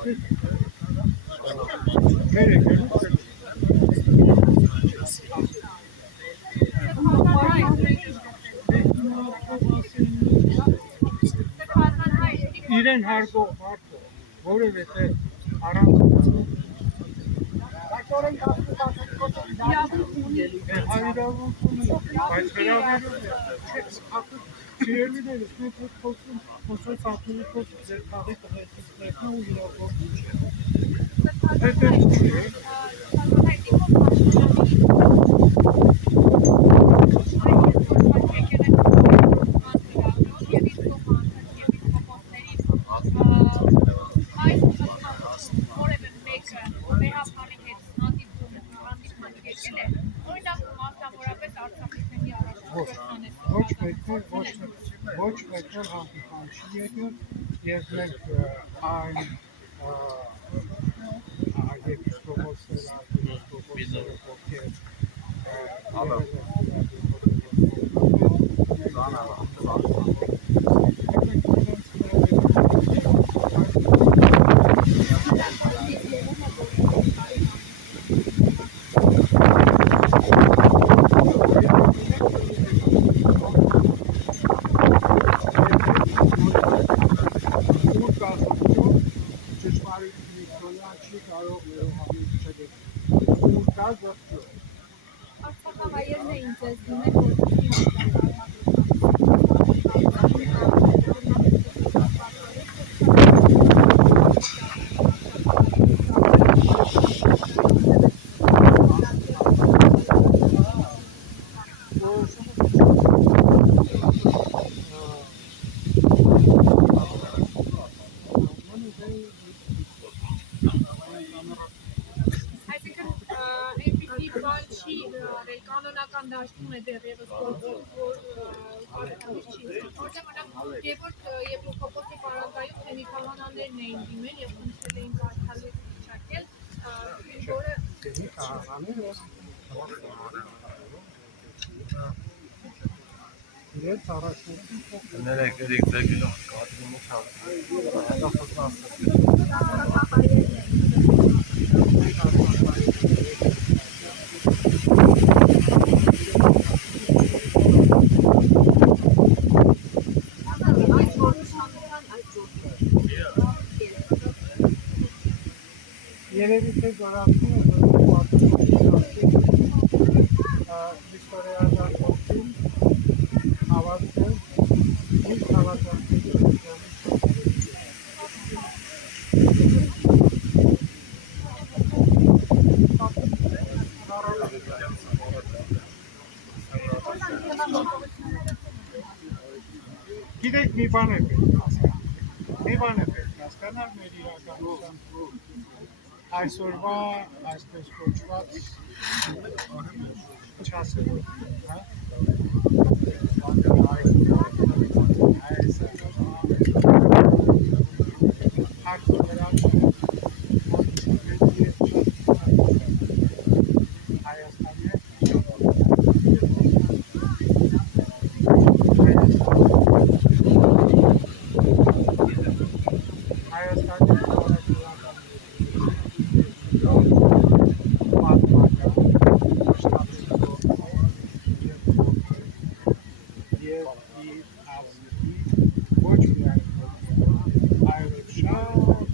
իրեն հարգող մարդը, որևէ առանց հայրավունք ունի, բայց հրավերում է, սիրելիներս մենք հետ խոսում, ոնց ապրի խոսում, ձեր քաղի տղերքից մեկն ու իրավորվում չէ։ Հետ է չի է։ Ոչ մեկն հանդիպան չի եկել և մենք այն եպիսկոպոսները ովքեր Արցախահայերն էին ձեզ դիմել, որ կանոնական դաշտում է դեռևս գործում, որ կարգավիճ չի որտեղ եպիսկոպոսի պարագայում քեմիկալանաներն էին դիմել և խնդրել էին կարգավիճ վիճակել, որը իրենց առաջնորդին Ներեք դեկգելով կադրումը երևի թե զորացնում է, որ վիկտորիական գործում հավատել իր հավատացների գիտեք մի բան է պետք հասկանալ մեր իրականության այսօրվա այսպես կոչված չասելով, ոչ միայն այլ շատ